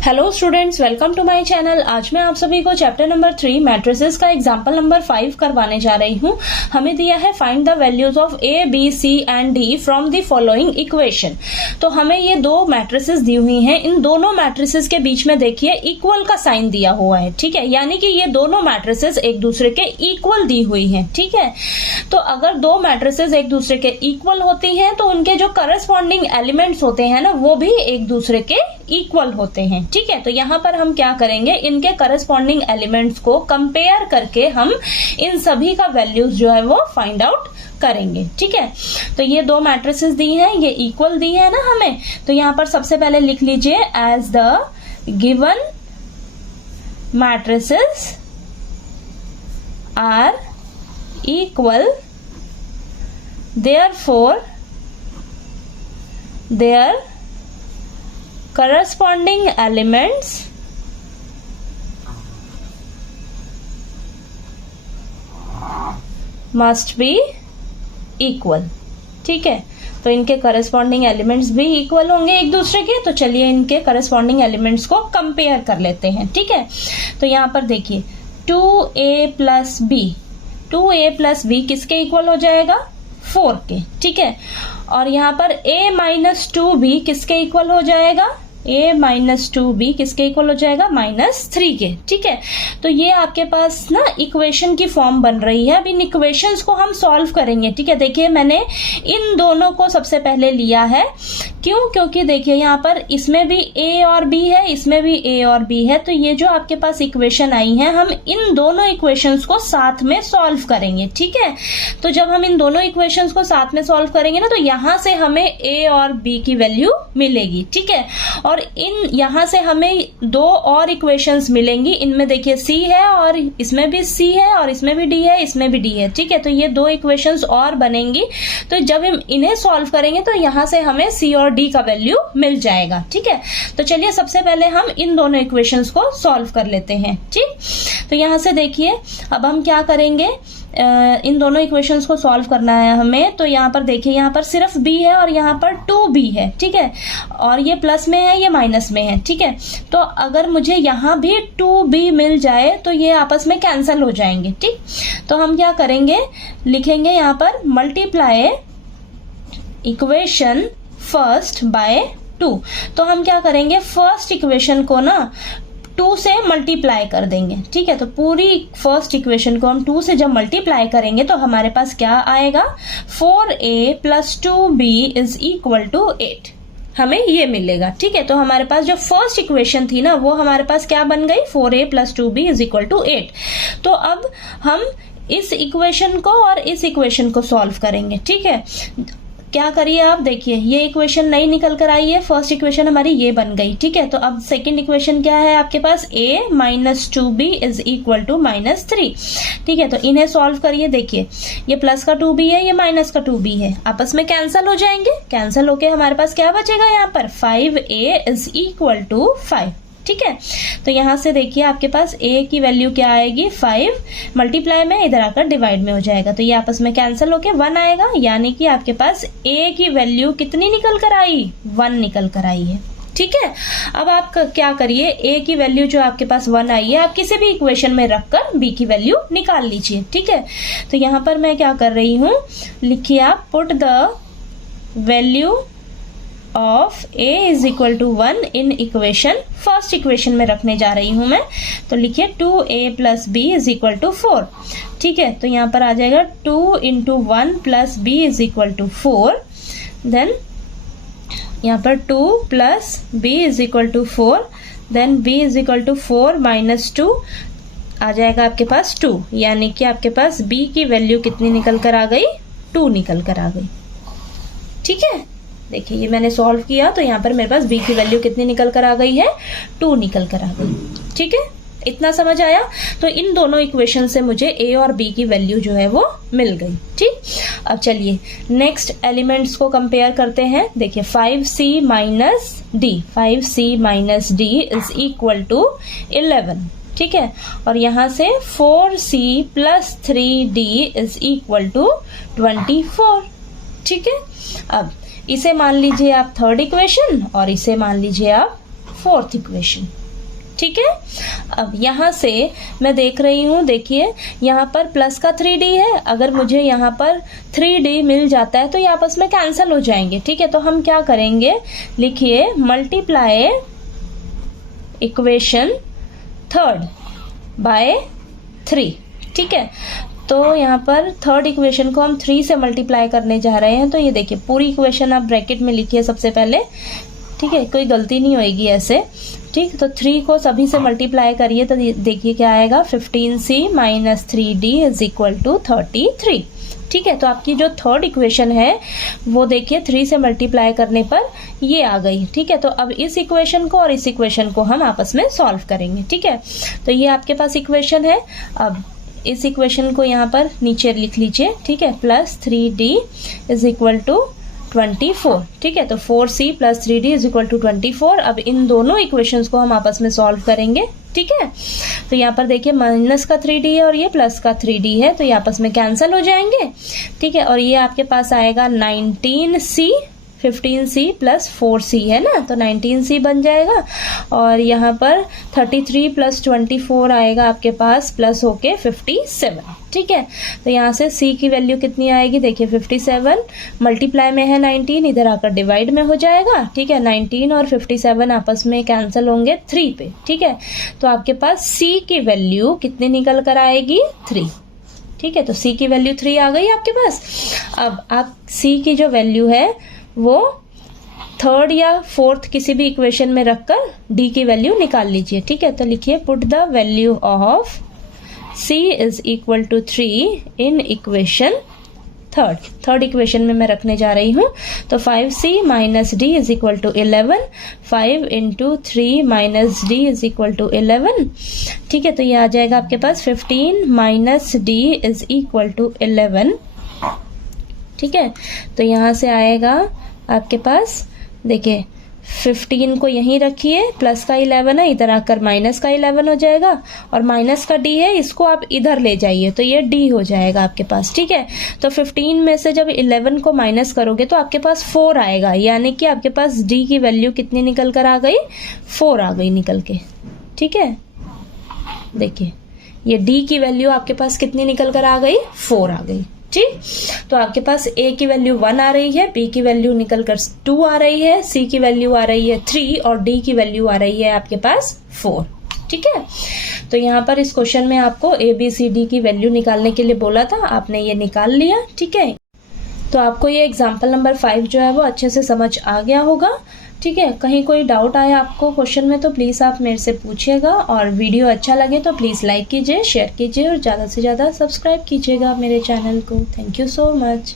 Hello students, welcome to my channel. आज मैं आप सभी को चैप्टर नंबर 3 मैट्रिसेस का एग्जांपल नंबर 5 करवाने जा रही हूँ। हमें दिया है find the values of A, B, C and D from the following equation. तो हमें ये दो मैट्रिसेस दी हुई हैं। इन दोनों मैट्रिसेस के बीच में देखिए इक्वल का साइन दिया हुआ है, ठीक है, यानी कि ये दोनों मैट्रिसेस एक दूसरे के इक्वल दी हुई हैं, ठीक है। तो अगर दो मैट्रिसेस एक दूसरे के इक्वल होती हैं तो उनके जो करस्पॉन्डिंग एलिमेंट्स होते हैं ना, वो भी एक दूसरे के इक्वल होते हैं, ठीक है। तो यहाँ पर हम क्या करेंगे, इनके करस्पॉन्डिंग एलिमेंट्स को कंपेयर करके हम इन सभी का वैल्यूज जो है वो फाइंड आउट करेंगे, ठीक है। तो ये दो मैट्रिसेस दी हैं, ये इक्वल दी है ना हमें। तो यहाँ पर सबसे पहले लिख लीजिए as the given matrices are equal therefore their corresponding elements must be equal, ठीक है। तो इनके करस्पॉन्डिंग एलिमेंट्स भी इक्वल होंगे एक दूसरे के। तो चलिए इनके करस्पॉन्डिंग एलिमेंट्स को कंपेयर कर लेते हैं, ठीक है। तो यहाँ पर देखिए 2a plus B, 2a plus B किसके इक्वल हो जाएगा, 4 के, ठीक है। और यहाँ पर a माइनस 2b किसके इक्वल हो जाएगा, a माइनस 2b किसके इक्वल हो जाएगा, -3 के, ठीक है। तो ये आपके पास ना इक्वेशन की फॉर्म बन रही है। अब इन इक्वेशंस को हम सॉल्व करेंगे, ठीक है। देखिए मैंने इन दोनों को सबसे पहले लिया है, क्यों, क्योंकि देखिए यहाँ पर इसमें भी a और b है, इसमें भी a और b है। तो ये जो आपके पास इक्वेशन आई है, हम इन दोनों इक्वेशंस को साथ में सॉल्व करेंगे, ठीक है। तो जब हम इन दोनों इक्वेशंस को साथ में सॉल्व करेंगे ना, तो यहाँ से हमें a और b की वैल्यू मिलेगी, ठीक है। और इन यहाँ से हमें दो और इक्वेशंस मिलेंगी। इनमें देखिए c है और इसमें भी c है और इसमें भी d है, इसमें भी d है, ठीक है। तो ये दो इक्वेशंस और बनेंगी। तो जब हम इन्हें सॉल्व करेंगे तो यहाँ से हमें c और d का वैल्यू मिल जाएगा, ठीक है। तो चलिए सबसे पहले हम इन दोनों इक्वेशंस को सॉल्व कर लेते हैं, ठीक। तो यहाँ से देखिए अब हम क्या करेंगे, इन दोनों इक्वेशंस को सॉल्व करना है हमें। तो यहाँ पर देखिए यहाँ पर सिर्फ b है और यहाँ पर 2b है, ठीक है। और ये प्लस में है, ये माइनस में है, ठीक है। तो अगर मुझे यहाँ भी 2b मिल जाए तो ये आपस में कैंसल हो जाएंगे, ठीक। तो हम क्या करेंगे, लिखेंगे यहाँ पर मल्टीप्लाई इक्वेशन फर्स्ट बाय 2। तो हम क्या करेंगे, फर्स्ट इक्वेशन को ना 2 से मल्टीप्लाई कर देंगे, ठीक है। तो पूरी फर्स्ट इक्वेशन को हम 2 से जब मल्टीप्लाई करेंगे तो हमारे पास क्या आएगा, 4a plus 2b is equal to 8, हमें ये मिलेगा, ठीक है। तो हमारे पास जो फर्स्ट इक्वेशन थी ना, वो हमारे पास क्या बन गई, 4a plus 2b is equal to 8। तो अब हम इस इक्वेशन को और इस इक्वेशन को सॉल्व करेंगे, ठीक है। क्या करिए आप, देखिए ये इक्वेशन नई निकल कर आई है, फर्स्ट इक्वेशन हमारी ये बन गई, ठीक है। तो अब सेकंड इक्वेशन क्या है आपके पास, a minus 2b is equal to -3, ठीक है। तो इन्हें सॉल्व करिए। देखिए ये प्लस का 2b है, ये माइनस का 2b है, आपस में कैंसल हो जाएंगे। कैंसल होके हमारे पास क्या बचेगा, यहाँ पर 5a इज इक्वल टू 5, ठीक है। तो यहाँ से देखिए आपके पास a की वैल्यू क्या आएगी, 5 मल्टीप्लाई में इधर आकर डिवाइड में हो जाएगा। तो ये आपस में कैंसिल होके 1 आएगा, यानी कि आपके पास a की वैल्यू कितनी निकल कर आई, 1 निकल कर आई है, ठीक है। अब आप क्या करिए, a की वैल्यू जो आपके पास 1 आई है, आप किसी भी इक्वेशन में रखकर b की वैल्यू निकाल लीजिए, ठीक है। तो यहाँ पर मैं क्या कर रही हूँ, लिखिए आप put the value of a is equal to 1 in equation, first equation में रखने जा रही हूं मैं। तो लिखिए 2a plus b is equal to 4, ठीक है। तो यहाँ पर आ जाएगा 2 into 1 plus b is equal to 4। Then यहाँ पर 2 plus b is equal to 4, then b is equal to 4 minus 2 आ जाएगा आपके पास 2, यानी कि आपके पास b की वैल्यू कितनी निकल कर आ गई, 2 निकल कर आ गई, ठीक है। देखिए ये मैंने सॉल्व किया तो यहाँ पर मेरे पास b की वैल्यू कितनी निकल कर आ गई है, 2 निकल कर आ गई, ठीक है। इतना समझ आया। तो इन दोनों इक्वेशन से मुझे a और b की वैल्यू जो है वो मिल गई, ठीक। अब चलिए नेक्स्ट एलिमेंट्स को कंपेयर करते हैं। देखिए 5c minus d, 5c minus d is equal to 11, ठीक है। और यहाँ से 4c plus 3d is equal to 24, ठीक है। अब इसे मान लीजिए आप थर्ड इक्वेशन और इसे मान लीजिए आप फोर्थ इक्वेशन। ठीक है, अब यहाँ से मैं देख रही हूँ, देखिए यहाँ पर प्लस का 3d है, अगर मुझे यहाँ पर 3d मिल जाता है तो ये आपस में कैंसिल हो जाएंगे। ठीक है, तो हम क्या करेंगे, लिखिए मल्टीप्लाई इक्वेशन थर्ड बाय 3। ठीक है, तो यहाँ पर थर्ड इक्वेशन को हम 3 से मल्टीप्लाई करने जा रहे हैं। तो ये देखिए पूरी इक्वेशन आप ब्रैकेट में लिखिए सबसे पहले। ठीक है, कोई गलती नहीं होएगी ऐसे। ठीक, तो 3 को सभी से मल्टीप्लाई करिए तो देखिए क्या आएगा, 15c minus 3d is equal to 33। ठीक है, तो आपकी जो थर्ड इक्वेशन है वो देखिए 3 से मल्टीप्लाई करने पर ये आ गई। ठीक है, तो अब इस इक्वेशन को और इस इक्वेशन को हम आपस में सॉल्व करेंगे। ठीक है, तो ये आपके पास इक्वेशन है। अब इस इक्वेशन को यहाँ पर नीचे लिख लीजिए। ठीक है, plus 3d is equal to 24। ठीक है, तो 4c plus 3d is equal to 24। अब इन दोनों इक्वेशंस को हम आपस में सॉल्व करेंगे। ठीक है, तो यहाँ पर देखिए माइनस का 3d है और ये प्लस का 3d है, तो ये आपस में कैंसिल हो जाएंगे। ठीक है, और ये आपके पास आएगा 19c, 15c प्लस 4c है ना, तो 19c बन जाएगा। और यहाँ पर 33 प्लस 24 आएगा आपके पास प्लस होके 57। ठीक है, तो यहाँ से c की वैल्यू कितनी आएगी, देखिए 57 मल्टीप्लाई में है 19, इधर आकर डिवाइड में हो जाएगा। ठीक है, 19 और 57 आपस में कैंसिल होंगे 3 पे। ठीक है, तो आपके पास c की वैल्यू कितनी निकल कर आएगी, 3। ठीक है, तो c की वैल्यू 3 आ गई आपके पास। अब आप c की जो वैल्यू है वो थर्ड या फोर्थ किसी भी इक्वेशन में रखकर d की वैल्यू निकाल लीजिए। ठीक है, तो लिखिए put the value of c is equal to 3 in equation third equation में मैं रखने जा रही हूँ। तो 5c minus d is equal to 11, 5 into 3 minus d is equal to 11। ठीक है, तो ये आ जाएगा आपके पास 15 minus d is equal to 11। ठीक है, तो यहाँ से आएगा आपके पास, देखिए 15 को यहीं रखिए, प्लस का 11 है, इधर आकर माइनस का 11 हो जाएगा, और माइनस का d है, इसको आप इधर ले जाइए तो ये d हो जाएगा आपके पास। ठीक है, तो 15 में से जब 11 को माइनस करोगे तो आपके पास 4 आएगा, यानी कि आपके पास d की वैल्यू कितनी निकल कर आ गई, 4 आ गई निकल के। ठीक है, देखिए ये d की वैल्यू आपके पास कितनी निकल कर आ गई, 4 आ गई। ठीक, तो आपके पास a की वैल्यू 1 आ रही है, b की वैल्यू निकल कर 2 आ रही है, c की वैल्यू आ रही है 3 और d की वैल्यू आ रही है आपके पास 4। ठीक है, तो यहाँ पर इस क्वेश्चन में आपको a b c d की वैल्यू निकालने के लिए बोला था, आपने ये निकाल लिया। ठीक है, तो आपको ये एग्जाम्पल नंबर 5 जो है वो अच्छे से समझ आ गया होगा। ठीक है, कहीं कोई डाउट आया आपको क्वेश्चन में तो प्लीज़ आप मेरे से पूछिएगा, और वीडियो अच्छा लगे तो प्लीज़ लाइक कीजिए, शेयर कीजिए और ज़्यादा से ज़्यादा सब्सक्राइब कीजिएगा मेरे चैनल को। Thank you so much.